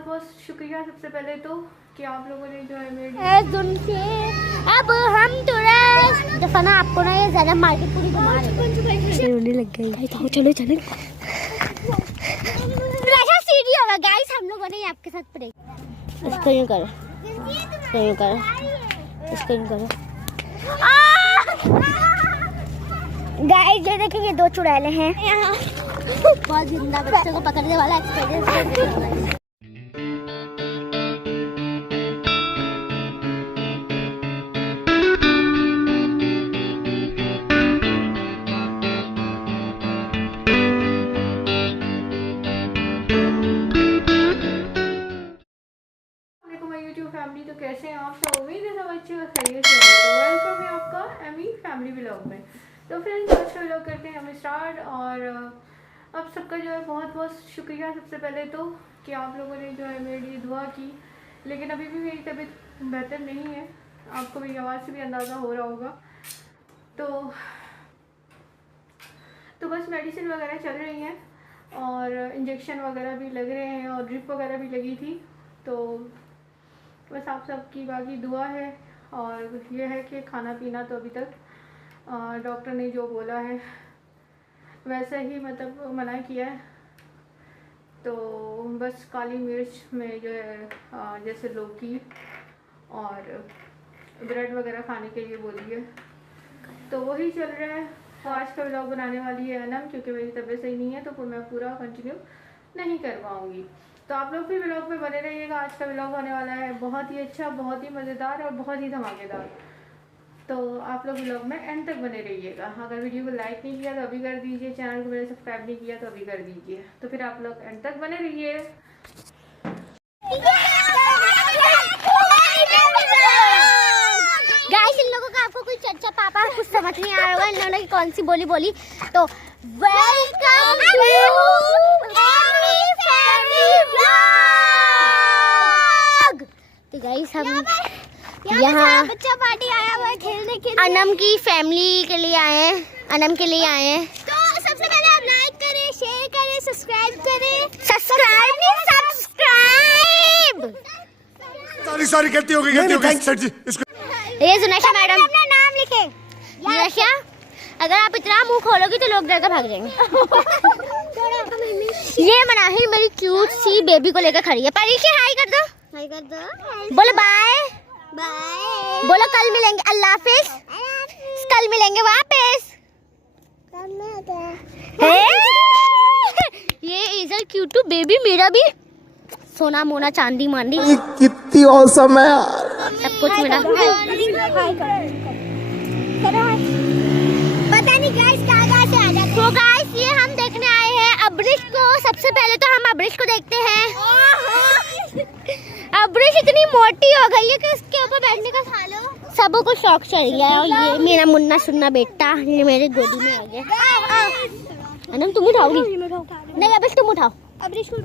बहुत बहुत शुक्रिया सबसे पहले तो कि आप लोगों ने जो है मेरी अब हम तुरंत दफना आपको ना ये ज़्यादा मार्केट पूरी घुमा रोने लग गई। तो चलो चलो सीढ़ी होगा गाइस, हम लोगों ने आपके साथ पढ़े। इसको यूँ करो, इसको यूँ करो, इसको यूँ करो। गाइस ये देखिए ये 2 चुड़ैले हैं यहाँ। बहुत जिंदा बच्चों को पकड़ने वाला एक्सपीरियंस। फैमिली तो कैसे हैं आप सब? उम्मीद है सब अच्छे और खैरियत से होंगे। तो वेलकम है आपका एमी फैमिली व्लॉग में। तो फ्रेंड्स आज का व्लॉग करते हैं हम स्टार्ट। और अब सबका जो है बहुत बहुत शुक्रिया सबसे पहले तो कि आप लोगों ने जो है मेरे लिए दुआ की। लेकिन अभी भी मेरी तबीयत बेहतर नहीं है, आपको मेरी आवाज़ से भी अंदाज़ा हो रहा होगा। तो बस मेडिसिन वगैरह चल रही हैं और इंजेक्शन वगैरह भी लग रहे हैं और ड्रिप वगैरह भी लगी थी। तो बस आप सबकी बाकी दुआ है। और ये है कि खाना पीना तो अभी तक डॉक्टर ने जो बोला है वैसा ही मतलब मना किया है। तो बस काली मिर्च में जो है जैसे लौकी और ब्रेड वगैरह खाने के लिए बोली है, तो वही चल रहा है। तो आज का व्लॉग बनाने वाली है अनम, क्योंकि मेरी तबीयत सही नहीं है तो मैं पूरा कंटिन्यू नहीं कर पाऊँगी। तो आप लोग भी व्लॉग में बने रहिएगा। आज का व्लॉग होने वाला है बहुत ही अच्छा, बहुत ही मज़ेदार और बहुत ही धमाकेदार। तो आप लोग व्लॉग में एंड तक बने रहिएगा। अगर वीडियो को लाइक नहीं किया तो अभी कर दीजिए, चैनल को मेरे सब्सक्राइब नहीं किया तो अभी कर दीजिए। तो फिर आप लोग एंड तक बने रहिए। गाइस इन लोगों का आपको कुछ चच्चा पापा कुछ समझ नहीं आ रहा होगा इन लोगों ने कौन सी बोली बोली। तो welcome to Amy family vlog. तो गाइस हम यहाँ बच्चा पार्टी आया हुआ है खेलने के लिए। अनम की फैमिली के लिए आए हैं, अनम के लिए आए हैं। तो सबसे पहले आप लाइक करें, शेयर करें, सब्सक्राइब करें। सब्सक्राइब सारी गलती हो गई सर जी। इसको ये जुनैशा मैडम अपना नाम लिखे। जुनैशा अगर आप इतना मुंह खोलोगी तो लोग डर कर भाग जाएंगे। ये मनाही मेरी क्यूट सी बेबी को लेकर खड़ी है। परी के हाय कर दो, हाय कर दो। बोलो बाय बाय, बोलो कल मिलेंगे, अल्लाह हाफिज। कल मिलेंगे वापस। ये इज अ क्यूट बेबी, मेरा भी सोना मोना चांदी मांदी कितनी औसम है यार, सब कुछ मेरा। पता नहीं गाइस कहाँ से आ जाते। तो गाइस ये हम देखने आए हैं अब्रिश को। सबसे पहले तो हम अब्रिश को देखते हैं। अब्रिश इतनी मोटी हो गई है कि उसके ऊपर बैठने का सबों को शौक चढ़ गया है। और ये मेरा मुन्ना सुन्ना बेटा ये मेरे गोदी में आ गया। अनम तुम उठाओगी? नहीं अब्रिश तुम उठाओ। अब्रिश को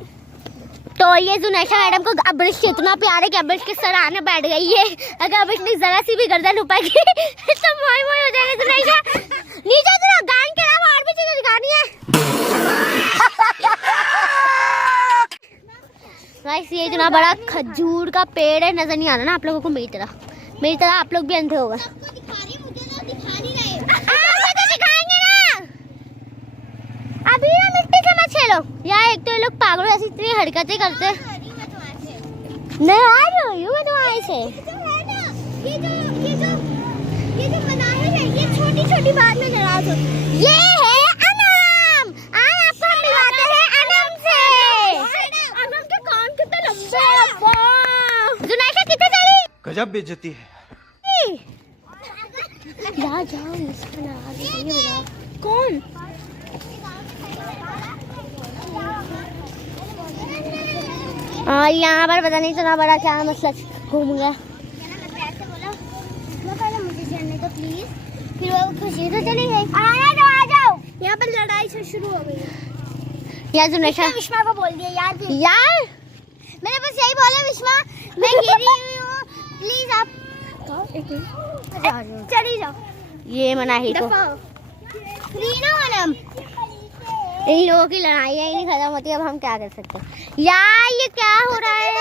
तो ये जुनैशा मैडम को अब्रिश इतना प्यार है कि अब्रिश के सर आने बैठ गई है। अगर अब्रिश ने जरा सी भी गर्दन उठाएगी तो मोई मोई हो जाएगा। जुनैशा नीचे उतरो, गान के अलावा और भी चीजें दिखानी है। गाइस ये इतना बड़ा खजूर का पेड़ है, नजर नहीं आ रहा ना आप लोगों को। मेरी तरह आप लोग भी अंधे हो गए। अभी ना मिट्टी से मत खेलो यार, एक तो ये लोग पागलों ऐसी इतनी हरकतें करते हैं। मैं आ रही हूँ वहाँ से। ये जो मनाही है ये छोटी बात में नाराज हो। ये है अनम, आज आपको हम मिलवाते हैं अनम से। अनम के कान कितने लंबे हैं। जुनैशा कितने चली? गजब बेइज्जती है। जाओ इसका नाराज है कौन? और यहाँ पर पता नहीं इतना बड़ा क्या मसला घूम गया। मुझे चढ़ने दो प्लीज। फिर वो खुशी तो चली गई। आ जाओ यहाँ पर लड़ाई से शुरू हो गई। यार जुनैशा विश्वा को बोल दिया यार मैंने बस यही बोला विश्वा मैं गिरी हूँ प्लीज आप चली जाओ। ये मनाही को इन लोगों की लड़ाई ही नहीं खत्म होती। अब हम क्या कर सकते हैं यार, ये क्या हो रहा है?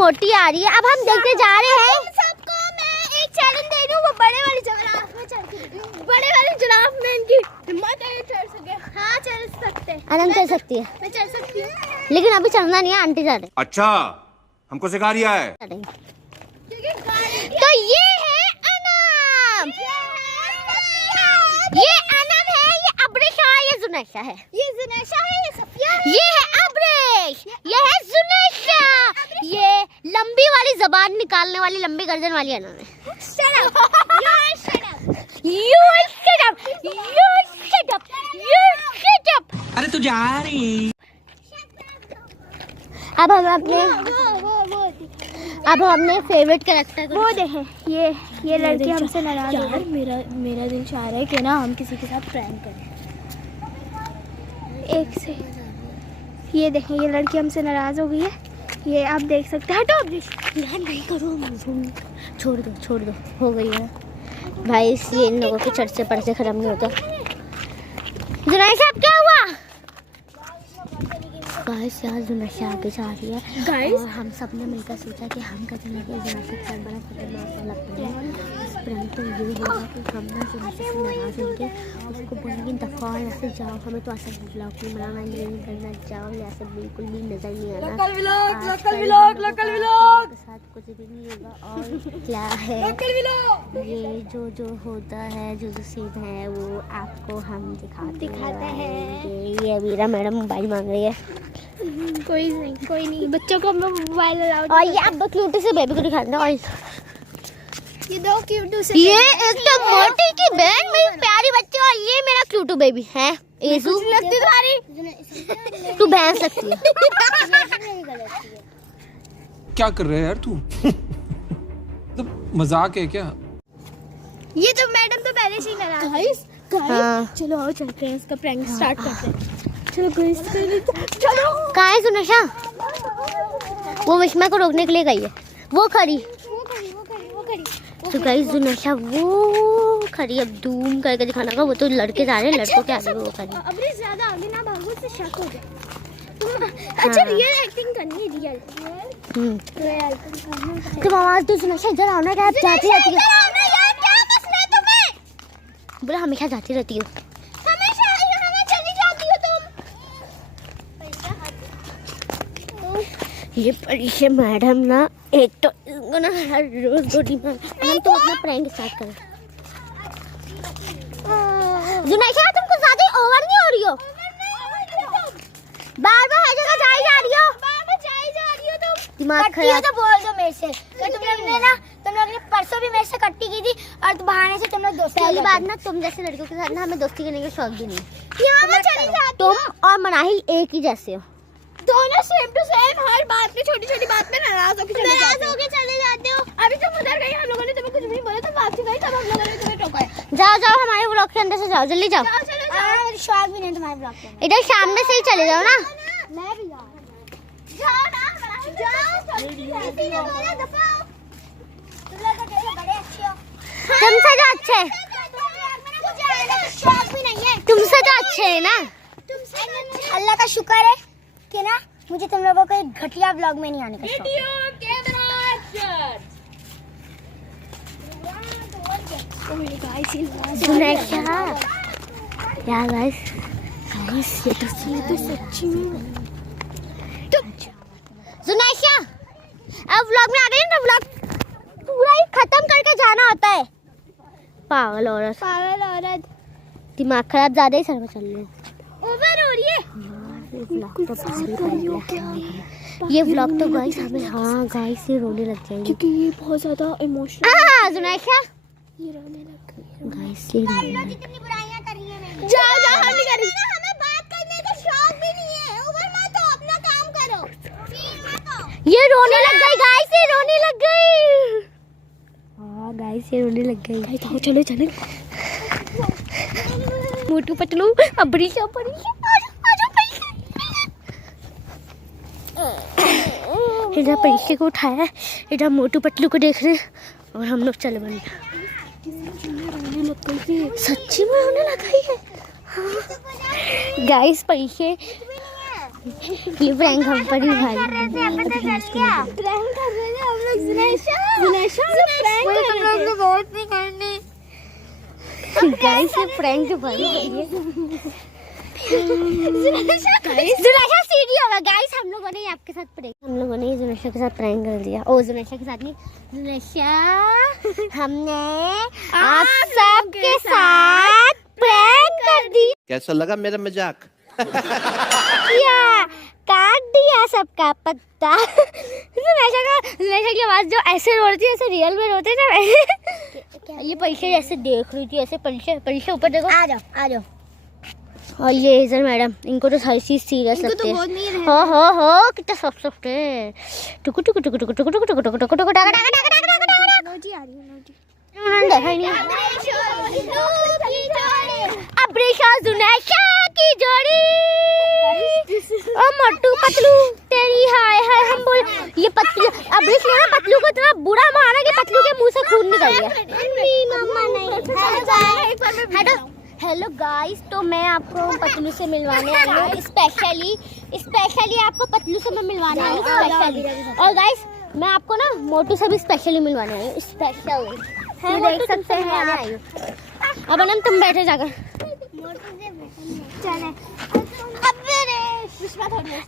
मोटी आ रही है। अब हम देखते जा रहे हैं। सबको मैं एक चैलेंज दे रही हूँ, वो बड़े वाली जिराफ में चढ़ती है। बड़े वाली जिराफ में इनकी हिम्मत है चढ़ सके। हाँ चढ़ सकते हैं। अनम चढ़ सकती है। मैं चढ़ सकती हूँ, लेकिन अभी चढ़ना नहीं है, आंटी जा रहे। अच्छा हमको सिखा रिया है। तो ये है अनम, ये अनम है, ये अब्रेशा है, ये जुनैशा है। ये जुनैशा है, ये सफिया है। ये है अब्रेश, ये है जुनैशा। ये लंबी वाली जबान निकालने वाली, लंबी गर्दन वाली अनम है। Shut up. You shut up. You shut up. You shut up. You shut up. अरे तू जा रही। अब हम अपने फेवरेट कैरेक्टर वो देखें। ये लड़की हमसे नाराज हो गई। मेरा दिल चाह रहा है कि ना हम किसी के साथ प्रैंक करें। एक से ये देखें, ये लड़की हमसे नाराज हो गई है। ये आप देख सकते हैं। हटो यार, नहीं करो, छोड़ दो, हो गई है भाई। ये इन लोगों के चर्चे परचे खत्म नहीं होता। जुनैद साहब क्या हुआ? गाइस यार जुनैशा आगे जा रही है गाइस, और हम सब ने मिलकर सोचा कि हम कहते हैं कि जुनैशा का बड़ा खतरनाक वाला प्लान है। इस प्लान तो ये होगा कि हम ना जुनैशा से नाराज होंगे, उसको बोलेंगे दफ़ा यहाँ से जाओ, हमें तो ऐसा ब्लॉग नहीं बनाना, ये नहीं करना, जाओ यहाँ से बिल्कुल भी नजर नहीं आना। लोकल व्लॉग के साथ कुछ भी नहीं होगा। और क्या है ये जो होता है, जो सीन है वो आपको हम दिखाते हैं। ये वीरा मैडम मोबाइल मांग रही है। कोई नहीं, बच्चों को मोबाइल अलाउड। और ये अब क्यूटी से बेबी को दिखाना। और ये दो क्यूटू से, ये एक तो मोटी की बहन मेरी प्यारी बच्ची, और ये मेरा क्यूटू बेबी है। एसू लगती तुम्हारी, तू भैंस लगती है। क्या कर रहे है यार तू? तो मजाक है क्या? ये तो मैडम तो पहले से ही नाराज। गाइस चलो आओ चलते हैं, इसका प्रैंक स्टार्ट करते हैं। चलो गाइस चलो। कहाँ है जुनैशा? वो विश्मा को रोकने के लिए गई है। वो खड़ी। तो गाइस जुनैशा वो खड़ी। अब धूम करके दिखाना का, वो तो लड़के जा रहे हैं, लड़कों के आगे वो खड़ी। अब ज्यादा आगे ना भागो, उससे शक हो जाए। अच्छा रियल एक्टिंग करनी है, रियल तुम आवाज दो जुनैशा, इधर आओ ना। क्या आप जाती रहती हो? बोला हमेशा जाती रहती हो। ये परीक्षा मैडम ना, एक तो इनको ना हर रोज गोदी में। हम तो अपना प्रैंक स्टार्ट करें। जुनैशा तुम कुछ ज्यादा ओवर नहीं हो रही हो? बार बार हर जगह जा रही हो तुम। दिमाग खराब तो बोल दो मेरे से। तो तुम लोग ने परसों भी मेरे से कट्टी की थी, और बहाने से तुम लोग दोस्ती। पहली बात ना, तुम जैसे लड़कियों के साथ ना हमें दोस्ती करने का शौक भी नहीं। तुम और मनाहिल एक ही जैसे हो, दोनों सेम टू सेम। हर बात में, छोटी छोटी बात में नाराज होके चले जाते हो। अभी तुम उधर गई, हम लोगों ने तुम्हें कुछ भी नहीं बोला, तुम वापसी गई, तब हम लोगों ने तुम्हें टोका है। जाओ हमारे ब्लॉक के अंदर से जाओ, जल्दी जाओ। शौक भी नहीं तुम्हारे ब्लॉक में। इधर सामने से ही चले जाओ ना। मैं भी जाओ ना, तुमसे तो अच्छे, तुमसे तो अच्छे है ना। अल्लाह का शुक्र है कि ना मुझे तुम लोगों को एक घटिया ब्लॉग में नहीं आने का शौक है। जुनैशा यार गाइस ये तो सच्ची में। जुनैशा अब व्लॉग में आ गई ना, व्लॉग पूरा ही खत्म करके जाना होता है। पागल औरत दिमाग खराब, ज्यादा ही सर में चल रही है, ओवर हो रही है। ये व्लॉग तो गाइस हमें, हाँ गाइस ये रोने लग जाएंगे क्योंकि ये बहुत ज्यादा इमोशनल। जुनैशा ये रोने लग गई गाइस। ये जितनी बुराइयां कर रही है, जाओ हम नहीं कर रही। हमें बात करने का शौक भी नहीं है। ओवर मत हो, अपना काम करो। ये रोने लग गई गाइस, ये रोने लग गई। हाँ गाइस ये रोने लग गई। चलो मोटू पतलू अबरीशा इधर परीक्षा को उठाया, इधर मोटू पतलू को देख रहे, और हम लोग चले बन। सच्ची में रोने लग गई है। हाँ गाइस परीक्षा ये प्रैंक हम पर ही भारी प्रैंक कर रहे थे हम लोग। जुनैशा प्रैंक कर रहे थे। बहुत नहीं करनी गाइस ये प्रैंक भारी जुनैशा सीढ़ी होगा गाइस। हम लोगों ने आपके साथ प्रैंक जुनैशा के साथ प्रैंक कर दिया। ओ जुनैशा के साथ नहीं, जुनैशा हमने आप सबके साथ प्रैंक कर दिया। कैसा लगा मेरा मजाक? काट दिया सबका पत्ता। जुनैशा की आवाज जो ऐसे रो रही थी, ऐसे रियल में रोते थे। ये परीक्षा जैसे देख रही थी, ऐसे परीक्षा ऊपर देखो। आ जाओ। और ये हेजल मैडम, इनको तो हर चीज सीरियस लगती है। हो कितना सॉफ्ट है। टुकु टुकु टुकु टुकु टुकु टुकु टुकु टुकु टुकु टुकु टाका टाका टाका टाका टाका। नोजी आ रही है। नोजी उन्होंने देखा ही नहीं। अब्रेशा जुनैशा की जोड़ी। ओ मोटू पतलू तेरी हाय हम बोल। ये पतलू अब्रेश ने पतलू को इतना बुरा मारा कि पतलू के मुंह से खून निकल गया। मम्मा नहीं। हेलो गाइस, तो मैं आपको पतलू से मिलवाने आई हूँ। स्पेशली आपको पतलू से मैं मिलवाने आई हूँ स्पेशली। और गाइस मैं आपको ना मोटू से भी स्पेशली मिलवाने आई हूँ। स्पेशल देख सकते हैं आप। अब अनम तुम बैठे जाकर।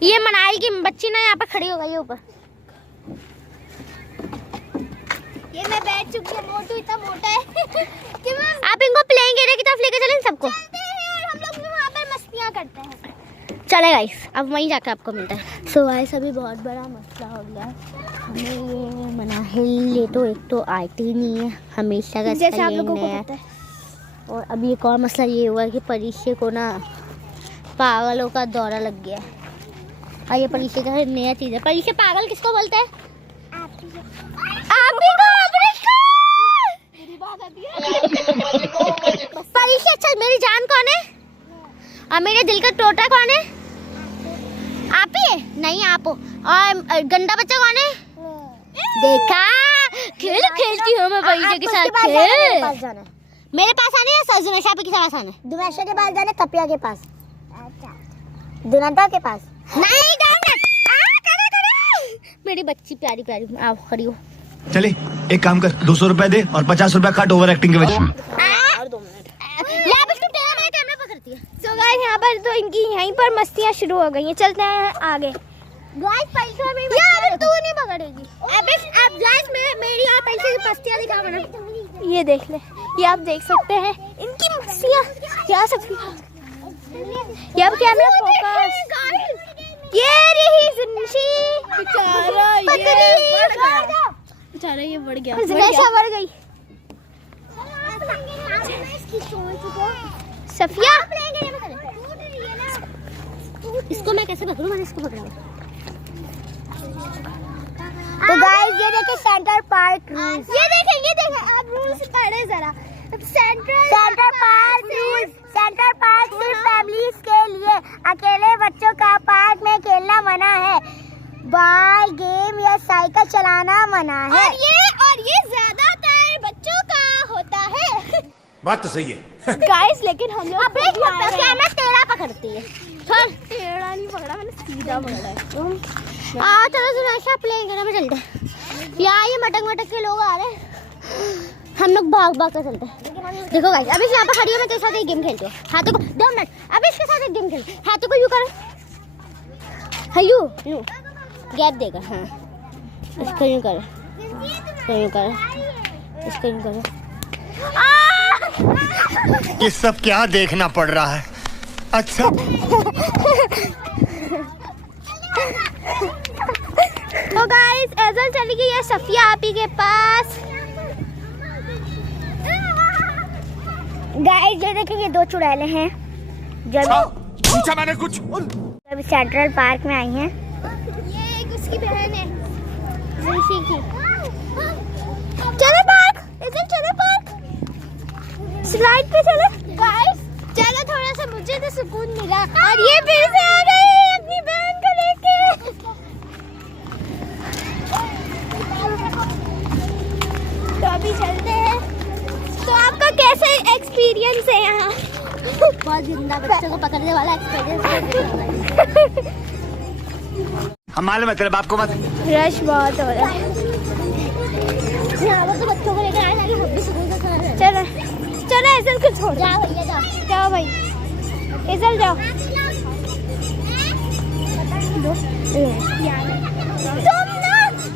ये मनाई की बच्ची ना यहाँ पर खड़ी हो गई है ऊपर। ये मैं बैठ चुकी हूँ। मोटू इतना मोटा है कि मैं आप इनको प्लेइंग एरिया की तरफ लेके चलें सबको। हम लोग वहाँ पर मस्तियाँ करते हैं। चले गाइस, अब वहीं जाकर आपको मिलता है। सो गाइस अभी बहुत बड़ा मसला हो गया है। हमें ये मनाहिल ये तो एक तो आती नहीं है, हमेशा का जैसे आप लोगों को पता है। और अभी एक और मसला ये हुआ कि परीक्षा को ना पागलों का दौरा लग गया है। और ये परीक्षा का नया चीज़ है। परीक्षा पागल किसको बोलते हैं? आप ही को। परीक्षा अच्छा मेरी जान कौन है और मेरे दिल का टोटा कौन है? आप ही है? नहीं आप हो। और गंदा बच्चा कौन है? देखा खेलती हूँ मैं परीक्षा के साथ खेल। मेरे पास आने या जुनैशा के पास आने? जुनैशा के पास जाने, कपिया के पास, दुनंता के पास नहीं मेरी बच्ची प्यारी प्यारी आओ खड़ी हो। चले एक काम कर, 200 रुपए दे और 50 रुपए काट ओवर एक्टिंग के वजह से। और 2 मिनट यार बस तुम तेरा मेरा कैमरा पकड़ती है। सो गाइस यहाँ पर तो इनकी यहीं पर मस्तियाँ शुरू हो गई हैं। चलते हैं आगे। गाइस परीक्षा में यार तू नहीं पकड़ेगी। अब गाइस मेरी और परीक्षा की मस्तियाँ दिखा बना। ये देख ले, ये आप देख सकते हैं इनकी मस्तियाँ। क्या सकती ये अब कैमरा फोकस। ये रही जिंशी। बेचारा ये बढ़ गया। जुनैशा बढ़ गई। सफिया इसको मैं कैसे पकड़ूं? मैंने इसको पकड़ा। तो गाइस ये देखें सेंटर पार्क रूल्स। ये देखें आप रूल्स पढ़े जरा। सेंटर पार्क सिर्फ फैमिलीज के लिए, अकेले बच्चों का पार्क में खेलना मना है। बाल गेम या साइकिल चलाना मना है। और ये ज्यादातर बच्चों का होता है। बात तो सही है। गाइस लेकिन हम लोग कैमरा तेरा पकड़ती है। चल टेढ़ा नहीं पकड़ा, मैंने सीधा पकड़ा है। चलो जुनैशा प्लेइंग करने में चलते हैं। यहाँ ये मटक के लोग आ रहे हैं। हम लोग भाग कर चलते हैं। देखो गाइस अभी यहाँ पे खड़ी है, मैं तेरे साथ एक गेम खेलती हूँ। हाथों को 2 मिनट अभी इसके साथ एक गेम खेल। हाथों को यूँ करो। यूँ गैप देगा। हाँ इसको यूँ करो, इसको यूँ करो। ये सब क्या देखना पड़ रहा है? अच्छा तो गाइस एजल चली गई है सफिया आपी के पास। गाइस ये देखिए ये 2 चुड़ैले हैं जब पूछा मैंने कुछ। सेंट्रल पार्क में आई हैं। ये एक उसकी बहन है जिंशी की। चलो पार्क, चलो पार्क, स्लाइड पे चलो। गाइस चलो, थोड़ा सा मुझे तो सुकून मिला। और ये फिर से आ गई है अपनी बहन को लेके। तो अभी चलते हैं। तो आपका कैसा एक्सपीरियंस है यहाँ? बहुत जिंदा बच्चों को पकड़ने वाला एक्सपीरियंस। हम मालूम है तेरे बाप को मत। रश बहुत हो रहा है यहाँ पर, तो बच्चों को लेकर आए ताकि हम भी सुकून से सो रहे। चलो चलो ऐसल को छोड़ जाओ भैया, जाओ जाओ भाई, ऐसल जाओ।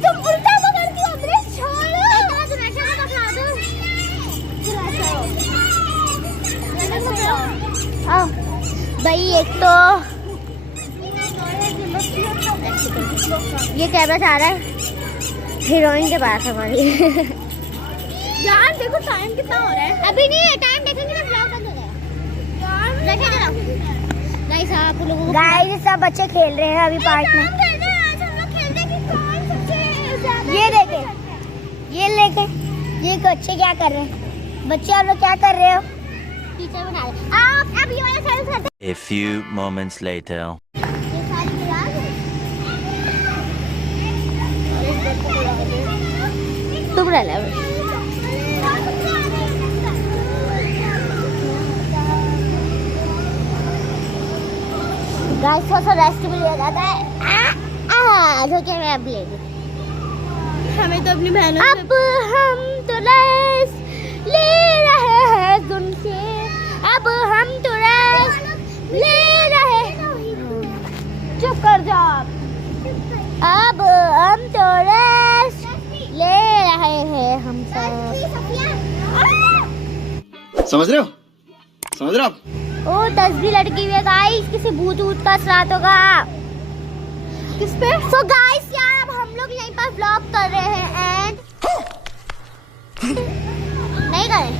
तुम उल्टा पकड़ती हो, अमरीश छोड़ो। आओ भाई, एक तो ये कैमरा आ रहा है हीरोइन के पास हमारी। यार देखो टाइम कितना हो रहा है। अभी नहीं है टाइम, देखेंगे ना ब्लॉग बंद हो जाएगा। गाइस आप लोगों को, गाइस सब बच्चे खेल रहे हैं अभी पार्क में। ये देखे, ये लेके, ये बच्चे क्या कर रहे हैं? बच्चे आप लोग क्या कर रहे हो? टीचर बना रहे। आप अब ये वाला सेल्फ करते। A few moments later. ये सारी गिलास तुम रह ले। गाइस थोड़ा सा रेस्ट भी लिया जाता है। जो कि मैं अब लेंगे, हमें तो अपनी बहनों अब हम तो रेस्ट ले रहे हैं सुन के, अब हम तो रेस्ट ले रहे। चुप कर जाओ। अब हम तो रेस्ट ले रहे हैं हम सब। समझ रहे हो? समझ रहे हो? ओ तस्वीर लटकी हुई है गाइस, किसी भूत ऊत का असरात होगा। किस पे? सो गाइस यार अब हम लोग यहीं पर व्लॉग कर रहे हैं एंड नहीं कर रहे,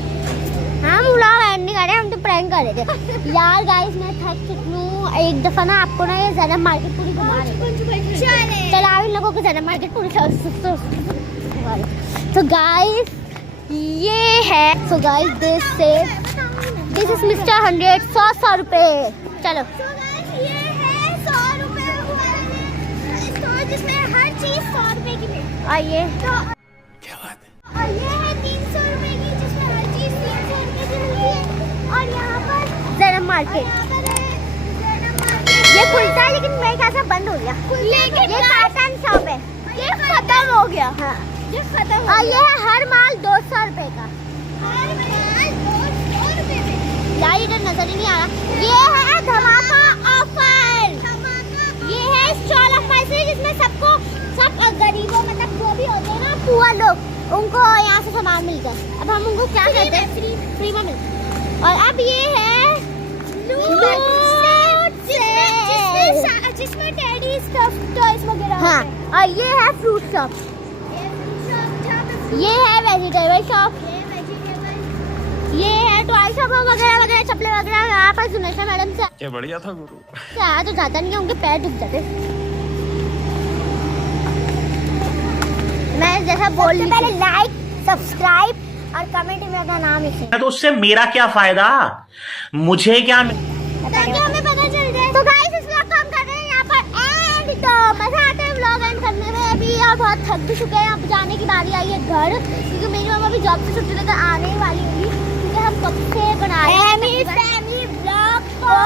हम व्लॉग एंड नहीं कर रहे, हम तो प्रैंक कर रहे थे। यार गाइस मैं थक चुकी हूँ। एक दफा ना आपको ना ये ज़्यादा मार्केट पूरी घुमा रहे। चला इन लोगों को ज़्यादा मार्केट पूरी। तो गाइस ये है, so guys this is mister 100 100 रुपए। चलो ये है 100 रुपए स्टोर जिसमें हर चीज 100 रुपए की मिलती है। और ये क्या बात है? और ये है 300 रुपए की जिसमें हर चीज 300 रुपए की मिलती है। और यहाँ पर ज़ेनम मार्केट, ये खुलता है लेकिन मेरे ख्याल से बंद हो गया। लेकिन ये कार्टन शॉप है, ये खत्म हो गया। हाँ ये खत्म। और ये है हर माल 200 रुपए का। हर माल 200 रुपए में। यार इधर नजर ही नहीं आ रहा। ये है धमाका ऑफर, ये है स्टॉल ऑफर जिसमें सबको, सब गरीबों मतलब जो भी होते हैं ना पुअर लोग, उनको यहाँ से सामान मिलता है। अब हम उनको क्या कहते हैं, फ्री में मिलता है। और अब ये है जिसमें टेडी स्टफ टॉयज वगैरह। हाँ और ये है फ्रूट शॉप, ये है वेजिटेबल शॉप, ये है टॉय शॉप वगैरह वगैरह, चप्पलें वगैरह। यहाँ पर सुनेशा मैडम से क्या बढ़िया था गुरु। क्या तो जाता नहीं है, उनके पैर दुख जाते। मैं जैसा बोल रही पहले लाइक सब्सक्राइब और कमेंट में अपना नाम लिखें। तो उससे मेरा क्या फायदा, मुझे क्या, ताकि हमें पता चल जाए। तो गाइस इस व्लॉग को हम कर रहे हैं यहाँ पर एंड। तो मजा आता है व्लॉग एंड करने में अभी, और बहुत थक भी चुके हैं। अब जाने की बारी आई है घर, क्योंकि मेरी मम्मा भी जॉब से छुट्टी लेकर आने वाली होगी, क्योंकि हम कब से बना रहे हैं। फैमिली व्लॉग को